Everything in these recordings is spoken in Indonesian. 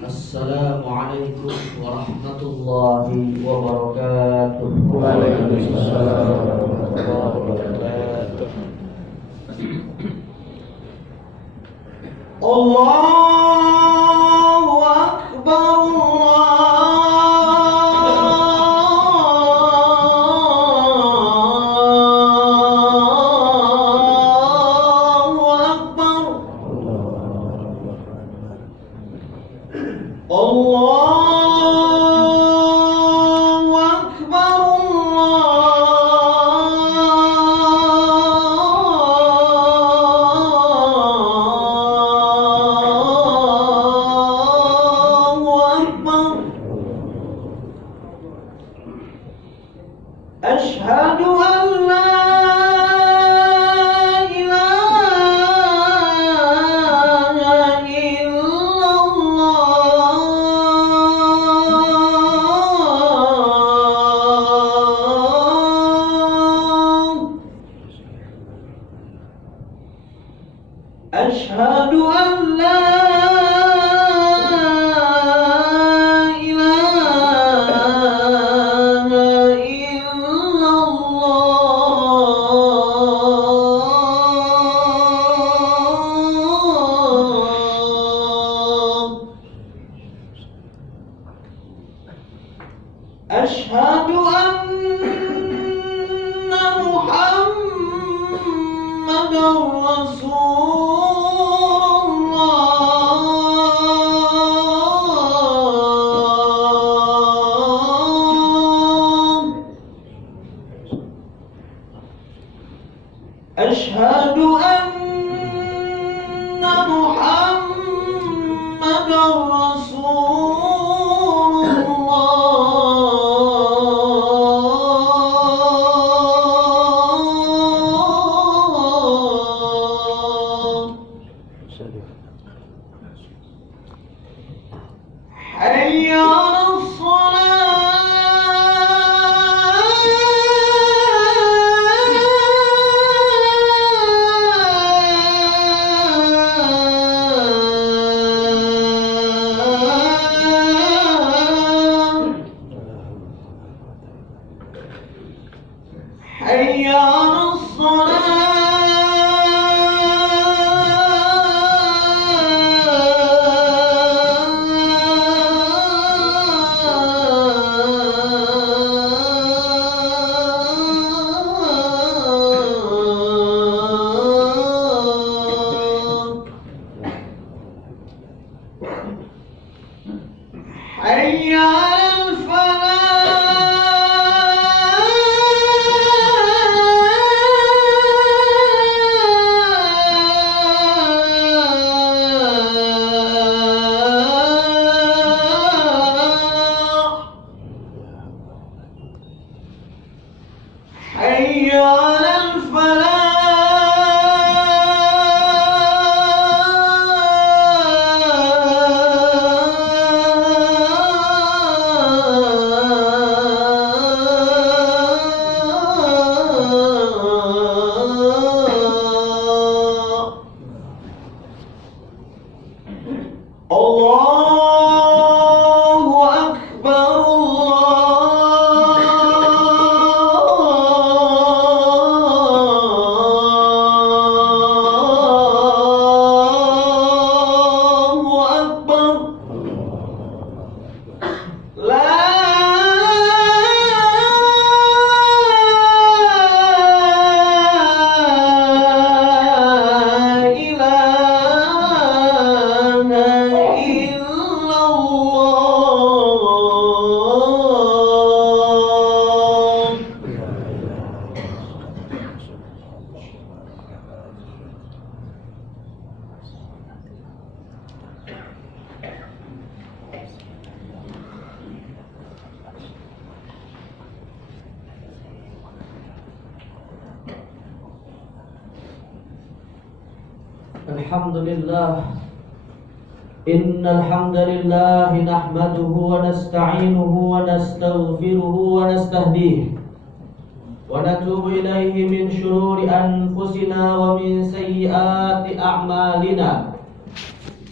Assalamualaikum warahmatullahi wabarakatuh. Waalaikumsalam warahmatullahi wabarakatuh. Allahu Akbar. Alhamdulillah, innal hamdalillah nahmaduhu wa nasta'inuhu wa nastaghfiruhu wa nastahdihi wa natubu ilayhi min shururi anfusina wa min sayyiati a'malina.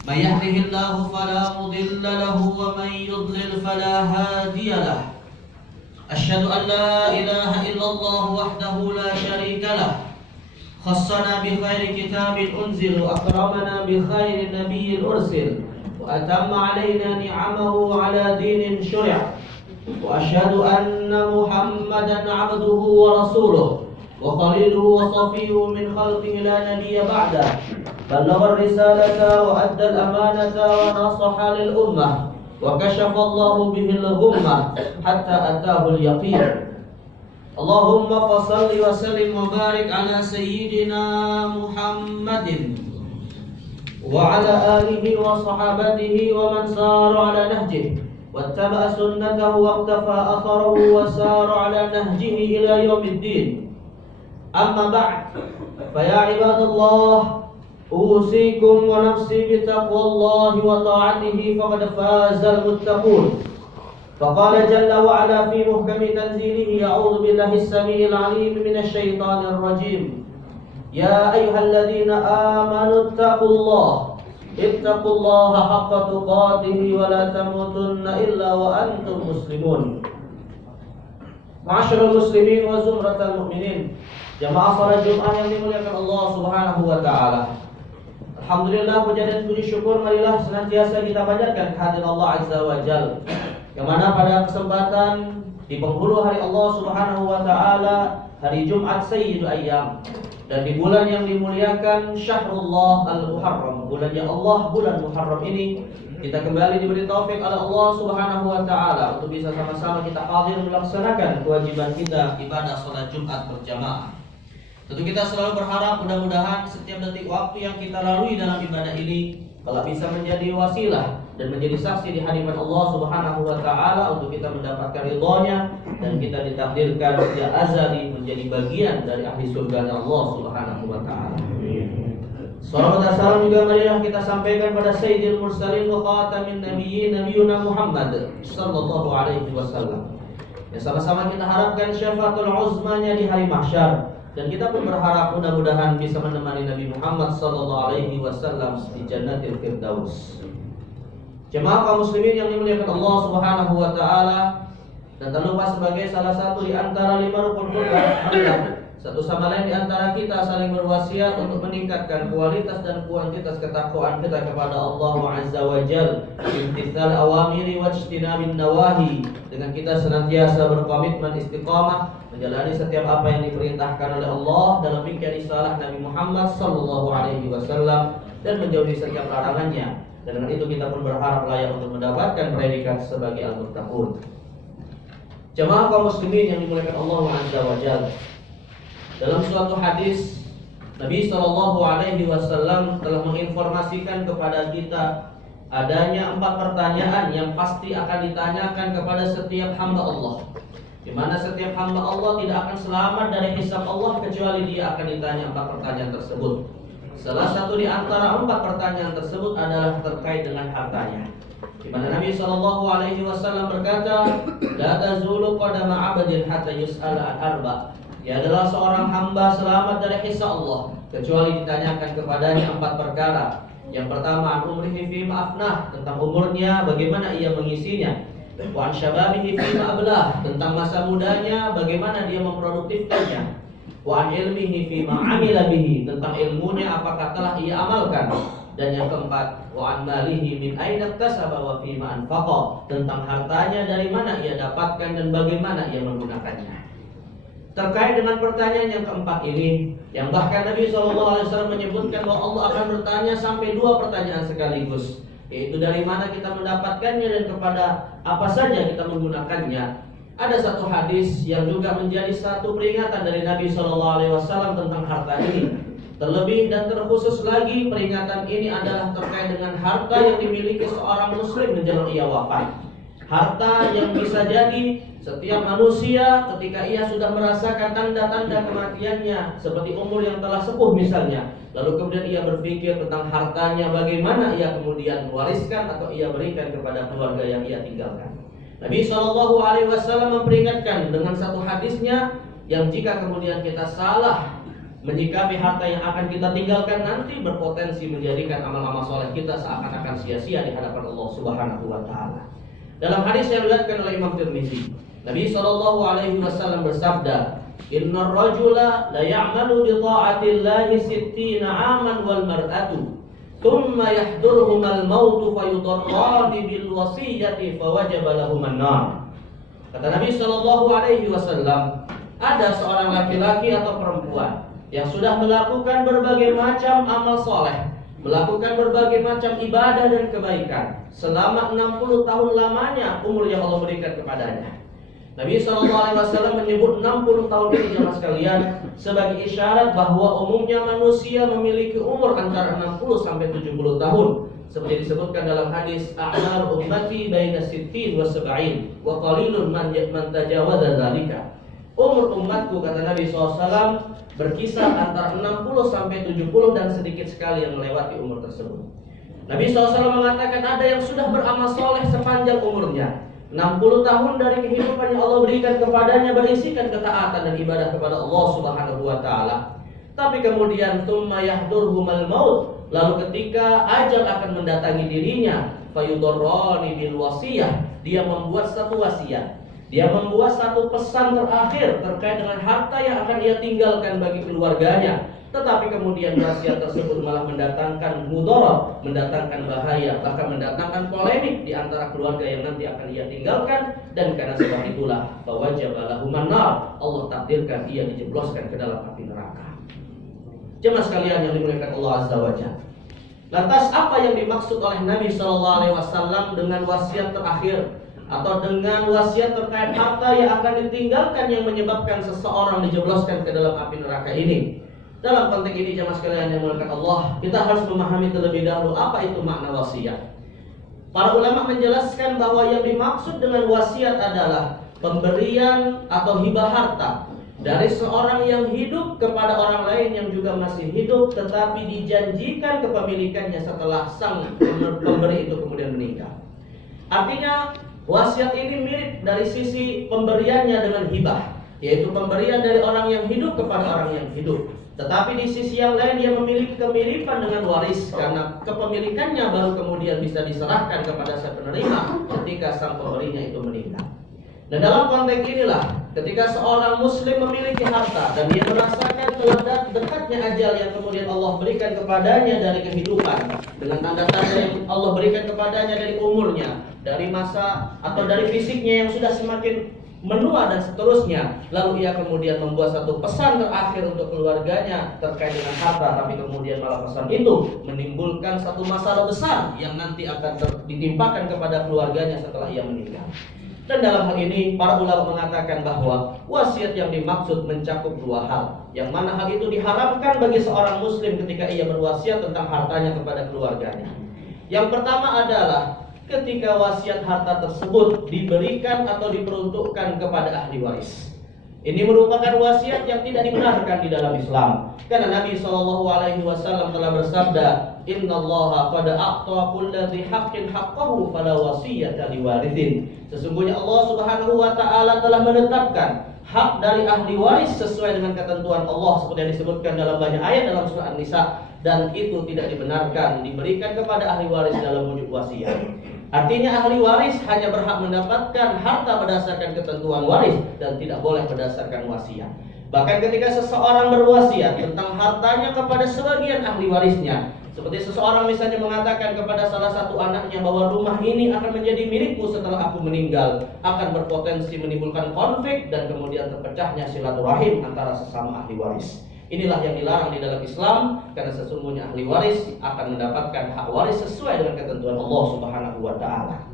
من يهده الله فلا مضل له ومن يضلل فلا هادي له أشهد أن لا إله إلا الله وحده لا شريك له خصنا بخير كتاب أنزل وأكرمنا بخير نبي أرسل وأتم علينا نعمه على دين شرع وأشهد أن محمدا عبده ورسوله وخليله وصفيه من خلقه لا نبي بعده بلغ الرسالة وأدى الأمانة ونصح للأمة وكشف الله به الغمة حتى أتاه اليقين اللهم فصل وسلم وبارك على سيدنا محمد وعلى آله وصحابته ومن سار على نهجه واتبع سنته واقتفى أثره وسار على نهجه إلى يوم الدين أما بعد فيا عباد الله أوصيكم ونفسي بتقوى الله وطاعته فقد فاز المتقون فقال جل وعلا في محكم تنزيله أعوذ بالله السميع العليم من الشيطان الرجيم يا أيها الذين آمنوا اتقوا الله حق تقاته ولا تموتن إلا وأنتم مسلمون معاشر المسلمين وزمرة المؤمنين jamaah salat Jumat yang dimuliakan Allah Subhanahu wa taala. Alhamdulillah, puja dan puji syukur marilah senantiasa kita panjatkan kehadirat Allah Azza wa Jalla. Yang mana pada kesempatan di penghulu hari Allah Subhanahu wa taala, hari Jumat Sayyidul Ayyam, dan di bulan yang dimuliakan Syahrullah Al-Muharram, bulannya Allah, bulan Muharram ini, kita kembali diberi taufik oleh Allah Subhanahu wa taala untuk bisa sama-sama kita hadir melaksanakan kewajiban kita ibadah salat Jumat berjamaah. Tentu kita selalu berharap mudah-mudahan setiap detik waktu yang kita lalui dalam ibadah ini kalau bisa menjadi wasilah dan menjadi saksi di hadirat Allah Subhanahu wa taala untuk kita mendapatkan ridhonya dan kita ditakdirkan sejak azali menjadi bagian dari ahli surga Allah Subhanahu wa taala. Salawat dan salam juga marilah kita sampaikan pada Sayyidil Mursalin wa khatamin nabiyyin Nabiyuna Muhammad sallallahu alaihi wasallam. Yang sama-sama kita harapkan syafaatul uzmanya di hari mahsyar. Dan kita pun berharap mudah-mudahan bisa menemani Nabi Muhammad sallallahu alaihi wasallam di Jannatil Firdaus. Jemaah kaum muslimin yang dimuliakan Allah Subhanahu wa taala, dan tak lupa sebagai salah satu di antara 5 rukun Islam, satu sama lain di antara kita saling berwasiat untuk meningkatkan kualitas dan kuantitas ketakwaan kita kepada Allah Azza wa Jalla, imtithal awamiri wa ijtinabin nawahi, dengan kita senantiasa berkomitmen istiqamah menjalani setiap apa yang diperintahkan oleh Allah dalam bimbingan risalah Nabi Muhammad sallallahu alaihi wasallam dan menjauhi setiap larangannya. Dan dengan itu kita pun berharap layak untuk mendapatkan predikat sebagai al-muttaqun. Jemaah kaum muslimin yang dimuliakan Allah Azza wa Jalla, dalam suatu hadis Nabi sallallahu alaihi wasallam telah menginformasikan kepada kita adanya 4 pertanyaan yang pasti akan ditanyakan kepada setiap hamba Allah, di mana setiap hamba Allah tidak akan selamat dari hisab Allah kecuali dia akan ditanya 4 pertanyaan tersebut. Salah satu di antara 4 pertanyaan tersebut adalah terkait dengan hartanya, di mana Nabi sallallahu alaihi wasallam berkata, "La tazulu qadama 'abdin hatta yus'ala an arba'." Dia adalah seorang hamba selamat dari hisab Allah kecuali ditanyakan kepadanya 4 perkara. Yang pertama, an umrihi fima afnah, tentang umurnya bagaimana ia mengisinya. Wa an syababihi fima ablah, tentang masa mudanya bagaimana dia memproduktifkannya. Wa an ilmihi fima amila bihi, tentang ilmunya apakah telah ia amalkan. Dan yang keempat, wa an malihi min aina iktasaba wa fima anfaqa, tentang hartanya dari mana ia dapatkan dan bagaimana ia menggunakannya. Terkait dengan pertanyaan yang keempat ini, yang bahkan Nabi SAW menyebutkan bahwa Allah akan bertanya sampai 2 pertanyaan sekaligus, yaitu dari mana kita mendapatkannya dan kepada apa saja kita menggunakannya. Ada satu hadis yang juga menjadi satu peringatan dari Nabi SAW tentang harta ini. Terlebih dan terkhusus lagi peringatan ini adalah terkait dengan harta yang dimiliki seorang muslim menjelang ia wafat. Harta yang bisa jadi setiap manusia ketika ia sudah merasakan tanda-tanda kematiannya, seperti umur yang telah sepuh misalnya, lalu kemudian ia berpikir tentang hartanya, bagaimana ia kemudian mewariskan atau ia berikan kepada keluarga yang ia tinggalkan. Nabi SAW memperingatkan dengan satu hadisnya yang jika kemudian kita salah menyikapi harta yang akan kita tinggalkan nanti berpotensi menjadikan amal-amal soleh kita seakan-akan sia-sia di hadapan Allah Subhanahu wa taala. Dalam hadis yang diriwayatkan oleh Imam Tirmizi, Nabi sallallahu alaihi wasallam bersabda, "Innar rajula la ya'malu bi ta'atillahi 60 aman wal mar'atu, thumma yahduruhumal mautu fayudarrani bil wasiyyati fawajaba lahuman nar." Kata Nabi sallallahu alaihi wasallam, ada seorang laki-laki atau perempuan yang sudah melakukan berbagai macam amal soleh, melakukan berbagai macam ibadah dan kebaikan selama 60 tahun lamanya umur yang Allah berikan kepadanya. Nabi SAW menyebut 60 tahun ini jemaah sekalian sebagai isyarat bahwa umumnya manusia memiliki umur antara 60 sampai 70 tahun. Seperti disebutkan dalam hadis, "A'mar ummati baina 60 wa 70 wa qalilun man tajawaza dzalika." Umur umatku, kata Nabi SAW, berkisar antara 60 sampai 70 dan sedikit sekali yang melewati umur tersebut. Nabi SAW mengatakan ada yang sudah beramal soleh sepanjang umurnya. 60 tahun dari kehidupan yang Allah berikan kepadanya berisikan ketaatan dan ibadah kepada Allah Subhanahu wa taala. Tapi kemudian tsumma yahdurhumal maut, lalu ketika ajal akan mendatangi dirinya, fayudarrani bil wasiyah, dia membuat satu wasiat. Dia membuat satu pesan terakhir terkait dengan harta yang akan ia tinggalkan bagi keluarganya. Tetapi kemudian wasiat tersebut malah mendatangkan mudarat, mendatangkan bahaya, bahkan mendatangkan polemik di antara keluarga yang nanti akan ia tinggalkan. Dan karena sebab itulah fawajaba lahuman nar, Allah takdirkan ia dijebloskan ke dalam api neraka. Jemaah sekalian yang dimuliakan Allah Azza wa Jalla. Lantas apa yang dimaksud oleh Nabi SAW dengan wasiat terakhir atau dengan wasiat terkait harta yang akan ditinggalkan yang menyebabkan seseorang dijebloskan ke dalam api neraka ini? Dalam konteks ini jemaah sekalian yang dimuliakan Allah, kita harus memahami terlebih dahulu apa itu makna wasiat. Para ulama menjelaskan bahwa yang dimaksud dengan wasiat adalah pemberian atau hibah harta dari seorang yang hidup kepada orang lain yang juga masih hidup, tetapi dijanjikan kepemilikannya setelah sang pemberi itu kemudian meninggal. Artinya wasiat ini mirip dari sisi pemberiannya dengan hibah, yaitu pemberian dari orang yang hidup kepada orang yang hidup. Tetapi di sisi yang lain dia memiliki kemiripan dengan waris, karena kepemilikannya baru kemudian bisa diserahkan kepada sang penerima ketika sang pemberinya itu meninggal. Dan dalam konteks inilah ketika seorang muslim memiliki harta dan dia merasakan telah dekatnya ajal yang kemudian Allah berikan kepadanya dari kehidupan, dengan tanda-tanda yang Allah berikan kepadanya dari umurnya, dari masa atau dari fisiknya yang sudah semakin menua dan seterusnya, lalu ia kemudian membuat satu pesan terakhir untuk keluarganya terkait dengan harta, tapi kemudian malah pesan itu menimbulkan satu masalah besar yang nanti akan ditimpakan kepada keluarganya setelah ia meninggal. Dan dalam hal ini para ulama mengatakan bahwa wasiat yang dimaksud mencakup dua hal, yang mana hal itu diharamkan bagi seorang muslim ketika ia berwasiat tentang hartanya kepada keluarganya. Yang pertama adalah ketika wasiat harta tersebut diberikan atau diperuntukkan kepada ahli waris. Ini merupakan wasiat yang tidak dibenarkan di dalam Islam. Karena Nabi SAW telah bersabda, "Innallaha qad a'ta kulli haqqin haqqahu fala wasiyata liwarithin." Sesungguhnya Allah Subhanahu wa taala telah menetapkan hak dari ahli waris sesuai dengan ketentuan Allah seperti yang disebutkan dalam banyak ayat dalam surah An-Nisa, dan itu tidak dibenarkan diberikan kepada ahli waris dalam wujud wasiat. Artinya ahli waris hanya berhak mendapatkan harta berdasarkan ketentuan waris dan tidak boleh berdasarkan wasiat. Bahkan ketika seseorang berwasiat tentang hartanya kepada sebagian ahli warisnya, seperti seseorang misalnya mengatakan kepada salah satu anaknya bahwa rumah ini akan menjadi milikku setelah aku meninggal, akan berpotensi menimbulkan konflik dan kemudian terpecahnya silaturahim antara sesama ahli waris. Inilah yang dilarang di dalam Islam, karena sesungguhnya ahli waris akan mendapatkan hak waris sesuai dengan ketentuan Allah Subhanahu wa taala.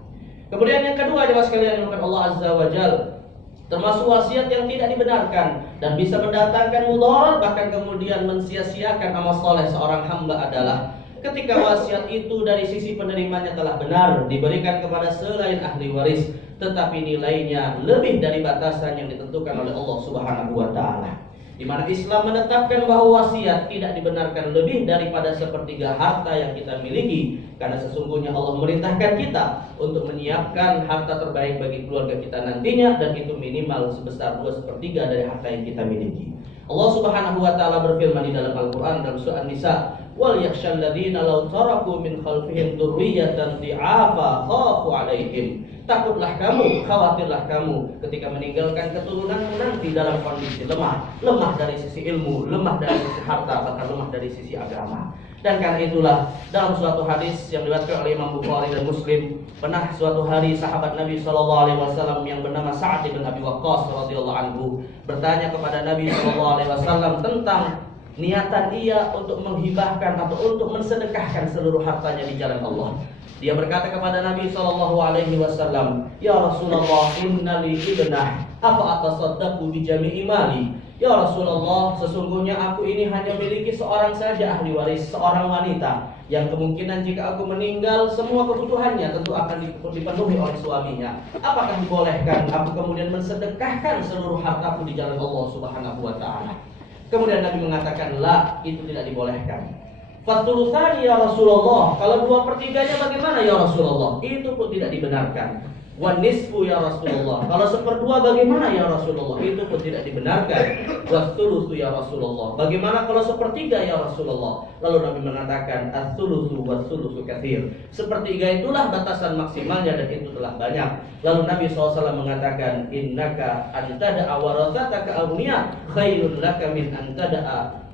Kemudian yang kedua, jemaah sekalian yang Allah Azza wa Jalla, termasuk wasiat yang tidak dibenarkan dan bisa mendatangkan mudarat bahkan kemudian mensia-siakan amal soleh seorang hamba adalah ketika wasiat itu dari sisi penerimanya telah benar diberikan kepada selain ahli waris, tetapi nilainya lebih dari batasan yang ditentukan oleh Allah Subhanahu wa taala. Di mana Islam menetapkan bahwa wasiat tidak dibenarkan lebih daripada sepertiga harta yang kita miliki, karena sesungguhnya Allah memerintahkan kita untuk menyiapkan harta terbaik bagi keluarga kita nantinya, dan itu minimal sebesar 2/3 dari harta yang kita miliki. Allah Subhanahu wa taala berfirman di dalam Al-Qur'an dalam surah An-Nisa, "Wal yakhshal ladzina law taraku min khalfihim dzurriyyatan dhi'afa khafu 'alaihim." Takutlah kamu, khawatirlah kamu ketika meninggalkan keturunanmu nanti dalam kondisi lemah dari sisi ilmu, lemah dari sisi harta, bahkan lemah dari sisi agama. Dan karena itulah dalam suatu hadis yang diriwayatkan oleh Imam Bukhari dan Muslim, pernah suatu hari sahabat Nabi SAW yang bernama Sa'ad bin Abi Waqqas radhiyallahu anhu bertanya kepada Nabi SAW tentang niatan ia untuk menghibahkan atau untuk mensedekahkan seluruh hartanya di jalan Allah. Dia berkata kepada Nabi SAW, "Ya Rasulullah, inna li ibnah, afa atasaddaqu bi jami'i mali?" Ya Rasulullah, sesungguhnya aku ini hanya miliki seorang saja ahli waris, seorang wanita yang kemungkinan jika aku meninggal semua kebutuhannya tentu akan dipenuhi oleh suaminya. Apakah dibolehkan aku kemudian mensedekahkan seluruh hartaku di jalan Allah Subhanahu wa taala? Kemudian Nabi mengatakan, "La, itu tidak dibolehkan." Fathulutsani ya Rasulullah, kalau 2/3-nya bagaimana ya Rasulullah? Itu pun tidak dibenarkan. Wan nisfu ya Rasulullah, kalau 1/2 bagaimana ya Rasulullah? Itu pun tidak dibenarkan. Watsulusu ya Rasulullah, bagaimana kalau 1/3 ya Rasulullah? Lalu Nabi mengatakan, ats-tsulusu watsulusu katsir. 1/3 itulah batasan maksimalnya dan itu telah banyak. Lalu Nabi SAW mengatakan, innaka antada'a warathataka aghniya khairun laka min antada'a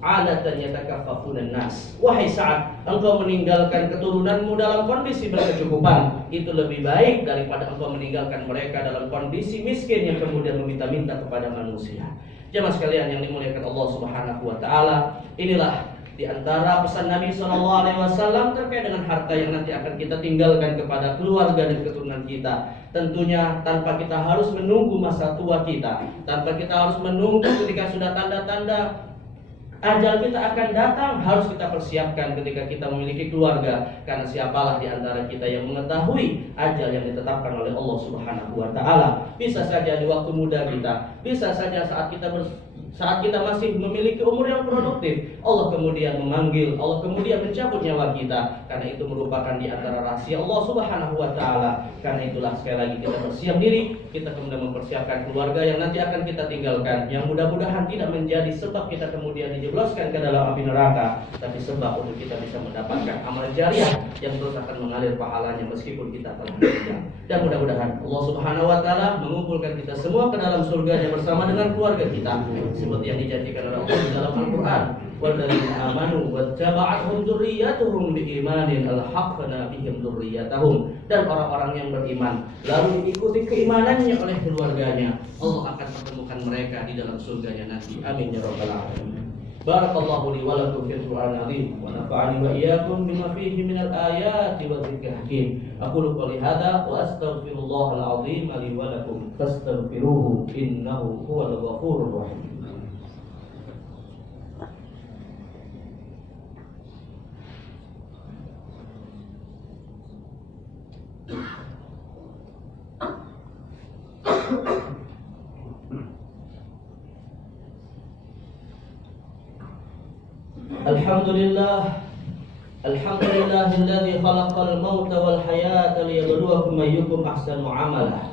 alatan yatakaffafunan nas. Wahai Sa'ad, engkau meninggalkan keturunanmu dalam kondisi berkecukupan itu lebih baik daripada engkau meninggalkan mereka dalam kondisi miskin yang kemudian meminta-minta kepada manusia. Jemaah sekalian yang dimuliakan Allah Subhanahu wa taala, inilah di antara pesan Nabi SAW terkait dengan harta yang nanti akan kita tinggalkan kepada keluarga dan keturunan kita. Tentunya tanpa kita harus menunggu masa tua kita, tanpa kita harus menunggu ketika sudah tanda-tanda ajal kita akan datang, harus kita persiapkan ketika kita memiliki keluarga. Karena siapalah di antara kita yang mengetahui ajal yang ditetapkan oleh Allah Subhanahu wa taala. Bisa saja di waktu muda kita, bisa saja saat kita masih memiliki umur yang produktif, Allah kemudian memanggil, Allah kemudian mencabut nyawa kita. Karena itu merupakan di antara rahasia Allah Subhanahu wa taala. Karena itulah sekali lagi kita bersiap diri, kita kemudian mempersiapkan keluarga yang nanti akan kita tinggalkan, yang mudah-mudahan tidak menjadi sebab kita kemudian dijebloskan ke dalam api neraka, tapi sebab untuk kita bisa mendapatkan amal jariah yang terus akan mengalir pahalanya meskipun kita telah meninggal. Dan mudah-mudahan Allah Subhanahu wa taala mengumpulkan kita semua ke dalam surganya bersama dengan keluarga kita, seperti yang dijanjikan oleh Allah di dalam Al-Qur'an, walladzina amanu wattaba'athum dzurriyyatuhum biimanin alhaqna bihim dzurriyyatahum. Dan orang-orang yang beriman lalu diikuti keimanannya oleh keluarganya, Allah akan pertemukan mereka di dalam surganya nanti. Amin ya rabbal alamin. Barakallahu li wa lakum fil Qur'anil azim wa nafa'ani wa iyyakum bima fihi minal ayati wa dzikril hakim. Aqulu qouli hadza wa astaghfirullahal azim li wa lakum fastaghfiruhu innahu huwal ghafurur rahim. Alhamdulillahilladzi khalaqal mauta wal hayata liyabluwakum ayyukum ahsanu amala.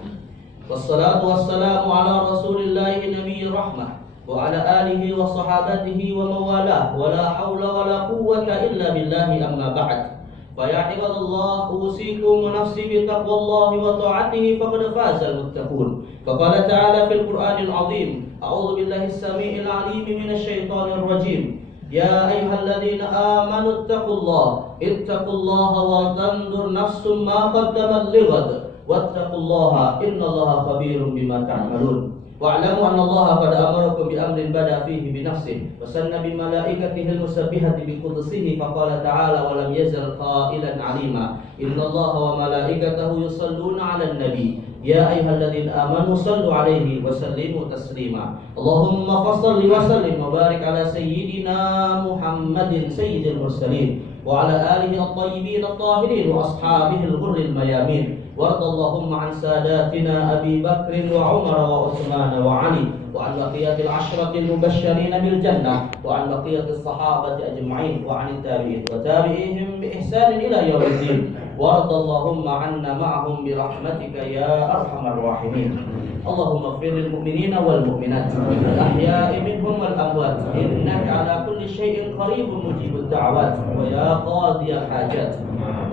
Wassalatu wassalamu ala rasulillahi nabiyyi rahmah wa ala alihi wa sahabatihi wa mawalah wa la hawla wa la quwwata illa billahi amma ba'd. Fa ya ibadallah, usikum wa nafsi bi taqwallahi wa ta'atihi faqad fazal muttaqun. Faqala ta'ala fil Qur'anil azim, a'udzu billahi as-sami'il 'alim minasy syaithanir rajim. Ya ayyuhalladzina amanu ittaqullaha wa tanzur nafsum ma qaddamat lighad wattaqullaha innallaha khabirum bima ta'malun. Wa'lamu anna Allaha qad amarakum bi amrin bada fihi bi nafsihi wa sanna bi malaikatihi al-musabbihati bi qudusihi faqala ta'ala wa lam yazal qailan 'alima innallaha wa malaikatahu yusalluna 'alan nabi. Ya ayyuhalladzina amanu sallu 'alaihi wa sallimu taslima. Allahumma fassalli wa sallim wa barik ala sayyidina Muhammadin sayyidil mursalin wa ala alihi at-tayyibin at-tahirin wa ashabihi al-ghurril mayamin. Warḍa Allahumma 'an sadatina Abi Bakr wa Umar wa Utsman wa Ali wa 'an baqiyatil 'ashratil mubashshirin bil jannah wa 'an baqiyatis sahabati ajma'in wa 'anit tabi'in wa tabi'ihim bi ihsan ila yaumiddin. Warḍa Allahumma 'anna ma'ahum bi rahmatika ya arhamar rahimin. اللهم اغفر للمؤمنين والمؤمنات الأحياء منهم والأموات إنك على كل شيء قريب مجيب الدعوات ويا قاضي الحاجات.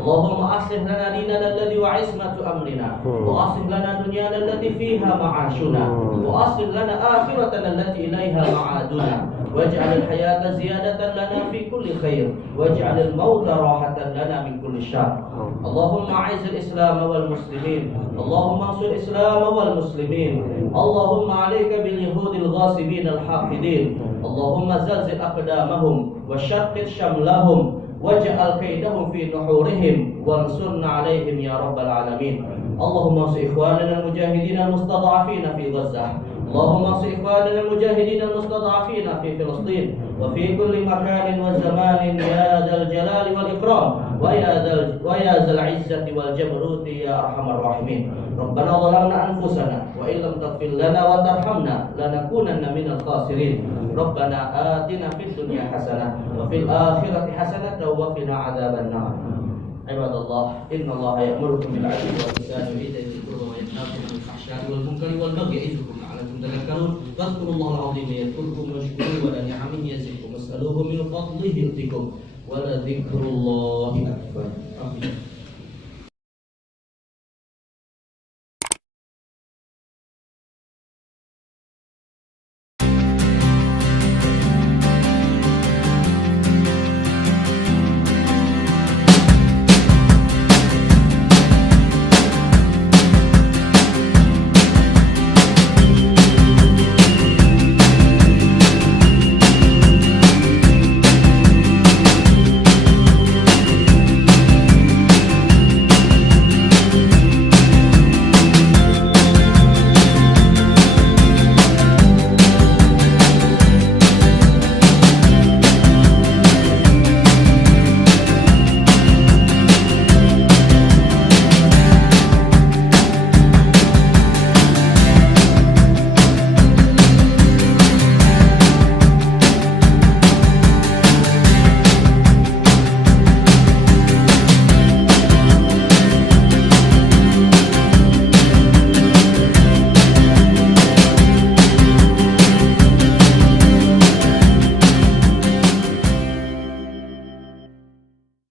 اللهم أصلح لنا ديننا الذي وعصمة أمرنا وأصلح لنا دنيانا التي فيها معاشنا وأصلح لنا آخرتنا التي إليها معادنا واجعل الحياة زيادة لنا في كل خير واجعل الموت راحة لنا من كل شر. اللهم أعز الإسلام والمسلمين اللهم انصر الإسلام والمسلمين اللهم عليك باليهود الغاصبين الحاقدين اللهم زلزل أقدامهم وشتت شملهم واجعل كيدهم في نحورهم وانصرنا عليهم يا رب العالمين. اللهم انصر إخواننا المجاهدين المستضعفين في غزة اللهم انصر إخواننا المجاهدين المستضعفين في فلسطين وفي كل مكان وزمان يا ذا الجلال والإكرام ويا ذا العزة والجبروت يا أرحم الراحمين. ربنا ظلمنا أنفسنا وإن لم تغفر لنا وترحمنا لنكونن من الخاسرين. ربنا آتنا في الدنيا حسنة وفي الآخرة حسنة وقنا عذاب النار. عباد الله إن الله يأمركم بالعدل والإحسان وإيتاء ذي القربى وينهاكم عن الفحشاء والمنكر والبغي يعظكم لعلكم تذكرون. فاذكروا الله العظيم يذكركم واشكروه على نعمه يزدكم واسألوه من فضله يؤتكم ولذكر الله